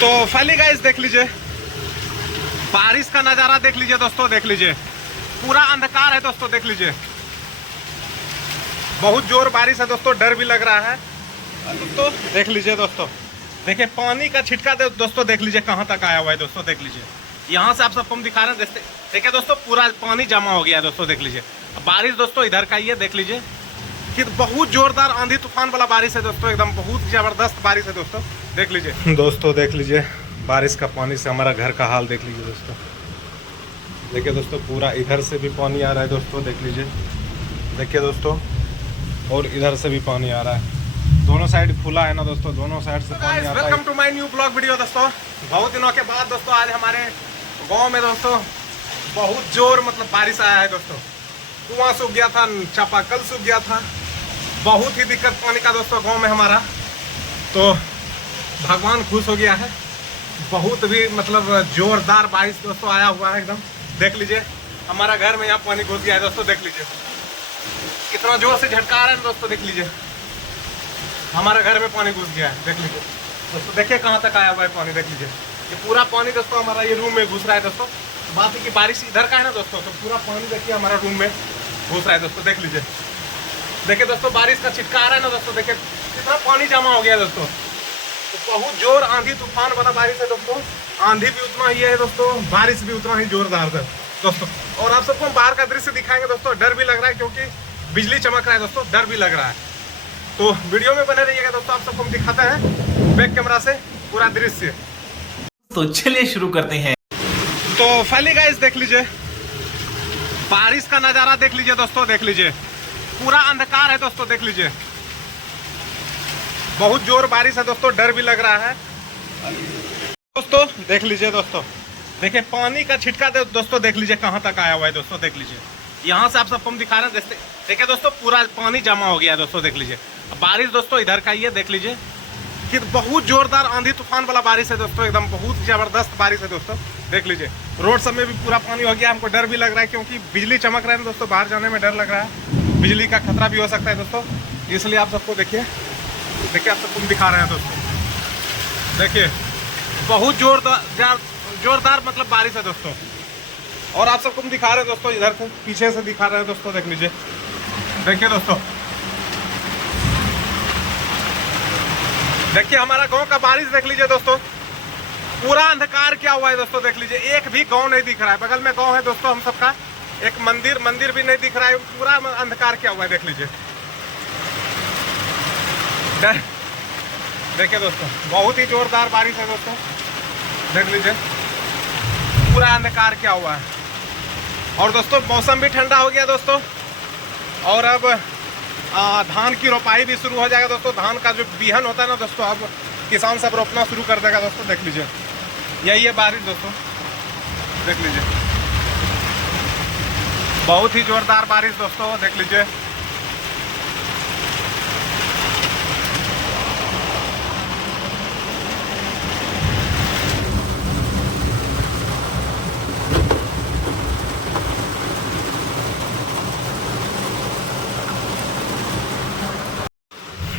तो finally guys देख लीजिए, बारिश का नज़ारा देख लीजिए दोस्तों, देख लीजिए पूरा अंधकार है दोस्तों, देख लीजिए बहुत जोर बारिश है दोस्तों, डर भी लग रहा है दोस्तों। देख लीजिए दोस्तों, देखिए पानी का छिटका दोस्तों, देख लीजिए कहाँ तक आया हुआ है दोस्तों, देख लीजिए यहाँ से आप सबको हम दिखा रहे हैं। देखिए दोस्तों पूरा पानी जमा हो गया है दोस्तों, देख लीजिए बारिश दोस्तों इधर का ही है, देख लीजिए कि बहुत जोरदार आंधी तूफान वाला बारिश है दोस्तों, एकदम बहुत जबरदस्त बारिश है दोस्तों, देख लीजिए दोस्तों। देख लीजिए बारिश का पानी से हमारा घर का हाल देख लीजिए दोस्तों। देखिए दोस्तों पूरा इधर से भी पानी आ रहा है दोस्तों, देख लीजिए, देखिए दोस्तों, और इधर से भी पानी आ रहा है, दोनों साइड खुला है ना दोस्तों, दोनों साइड से पानी आता है। Welcome to my new blog video दोस्तों। बहुत दिनों के बाद दोस्तों आज हमारे गांव में दोस्तों बहुत जोर मतलब बारिश आया है दोस्तों। कुआं सूख गया था, चापाकल सूख गया था, बहुत ही दिक्कत पानी का दोस्तों गांव में हमारा। तो भगवान खुश हो गया है, बहुत भी मतलब जोरदार बारिश दोस्तों आया हुआ है एकदम। देख लीजिए हमारा घर में यहाँ पानी घुस गया है दोस्तों, देख लीजिए कितना जोर से झटका आ रहा है दोस्तों, देख लीजिए हमारा घर में पानी घुस गया है, देख लीजिए दोस्तों, देखिए कहाँ तक आया हुआ है पानी, देख लीजिए ये पूरा पानी दोस्तों हमारा ये रूम में घुस रहा है दोस्तों। बात है कि बारिश इधर का है ना दोस्तों, तो पूरा पानी देखिए हमारा रूम में घुस रहा है दोस्तों, देख लीजिए। देखिए दोस्तों बारिश का छिटका आ रहा है ना दोस्तों, देखिए कितना पानी जमा हो गया है दोस्तों। तो बहुत जोर आंधी तूफान वाला बारिश है दोस्तों, आंधी भी उतना ही है दोस्तों, बारिश भी उतना ही जोरदार है दोस्तों। और आप सबको हम बाहर का दृश्य दिखाएंगे दोस्तों, डर भी लग रहा है क्योंकि बिजली चमक रहा है दोस्तों, डर भी लग रहा है। तो वीडियो में बने रहिएगा दोस्तों, आप सबको हम दिखाते हैं बैक कैमरा से पूरा दृश्य। तो चलिए शुरू करते हैं। तो फाइनली गाइस देख लीजिए, बारिश का नज़ारा देख लीजिए दोस्तों, देख लीजिए पूरा अंधकार है दोस्तों, देख लीजिए बहुत जोर बारिश है दोस्तों, डर भी लग रहा है दोस्तों। देख लीजिए दोस्तों, देखिए पानी का छिटका दोस्तों, देख लीजिए कहाँ तक आया हुआ है दोस्तों, देख लीजिए यहाँ से आप सबको हम दिखा रहे हैं। देखिए दोस्तों पूरा पानी जमा हो गया है दोस्तों, देख लीजिए बारिश दोस्तों इधर का ही है, देख लीजिए कि बहुत जोरदार आंधी तूफान वाला बारिश है दोस्तों, एकदम बहुत जबरदस्त बारिश है दोस्तों, देख लीजिए। रोड सब में भी पूरा पानी हो गया, हमको डर भी लग रहा है क्योंकि बिजली चमक रहा है दोस्तों, बाहर जाने में डर लग रहा है, बिजली का खतरा भी हो सकता है दोस्तों, इसलिए आप सबको देखिए आप सबको हम दिखा रहे हैं दोस्तों। देखिए बहुत जोरदार मतलब बारिश है दोस्तों, और आप सबको हम दिखा रहे हैं दोस्तों, इधर से पीछे से दिखा रहे हैं दोस्तों, देख लीजिए। देखिए दोस्तों, देखिए हमारा गांव का बारिश देख लीजिए दोस्तों, पूरा अंधकार क्या हुआ है दोस्तों, देख लीजिए एक भी गांव नहीं दिख रहा है। बगल में गांव है दोस्तों हम सबका, एक मंदिर भी नहीं दिख रहा है, पूरा अंधकार क्या हुआ है, देख लीजिए। देखिए दोस्तों बहुत ही जोरदार बारिश है दोस्तों, देख लीजिए पूरा अंधकार क्या हुआ है। और दोस्तों मौसम भी ठंडा हो गया दोस्तों, और अब धान की रोपाई भी शुरू हो जाएगा दोस्तों। धान का जो बिहन होता है ना दोस्तों, अब किसान सब रोपना शुरू कर देगा दोस्तों, देख लीजिए यही है बारिश दोस्तों, देख लीजिए बहुत ही जोरदार बारिश दोस्तों, देख लीजिए।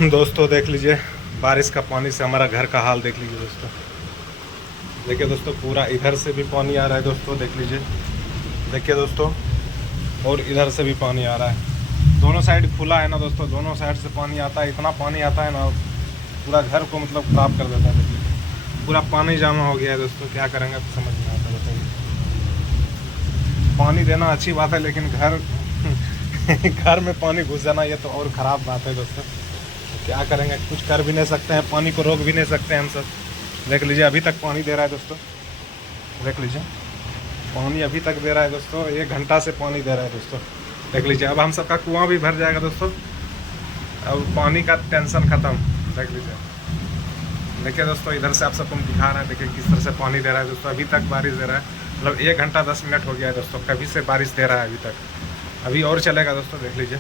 दोस्तों देख लीजिए बारिश का पानी से हमारा घर का हाल देख लीजिए दोस्तों। देखिए दोस्तों पूरा इधर से भी पानी आ रहा है दोस्तों, देख लीजिए, देखिए दोस्तों, और इधर से भी पानी आ रहा है, दोनों साइड खुला है ना दोस्तों, दोनों साइड से पानी आता है, इतना पानी आता है ना पूरा घर को मतलब खराब कर देता है। देख लीजिए पूरा पानी जमा हो गया है दोस्तों, क्या करेंगे तो समझ नहीं आता, बताइए। पानी देना अच्छी बात है, लेकिन घर में पानी घुस जाना ये तो और ख़राब बात है दोस्तों। क्या करेंगे, कुछ कर भी नहीं सकते हैं, पानी को रोक भी नहीं सकते हैं हम सब। देख लीजिए अभी तक पानी दे रहा है दोस्तों, देख लीजिए पानी अभी तक दे रहा है दोस्तों, 1 घंटा से पानी दे रहा है दोस्तों, देख लीजिए। अब हम सबका कुआं भी भर जाएगा दोस्तों, अब पानी का टेंशन ख़त्म, देख लीजिए। देखिए दोस्तों इधर से आप सबको हम दिखा रहे हैं, देखिए किस तरह से पानी दे रहा है दोस्तों, अभी तक बारिश दे रहा है, मतलब 1 घंटा 10 मिनट हो गया है दोस्तों, कभी से बारिश दे रहा है अभी तक, अभी और चलेगा दोस्तों, देख लीजिए।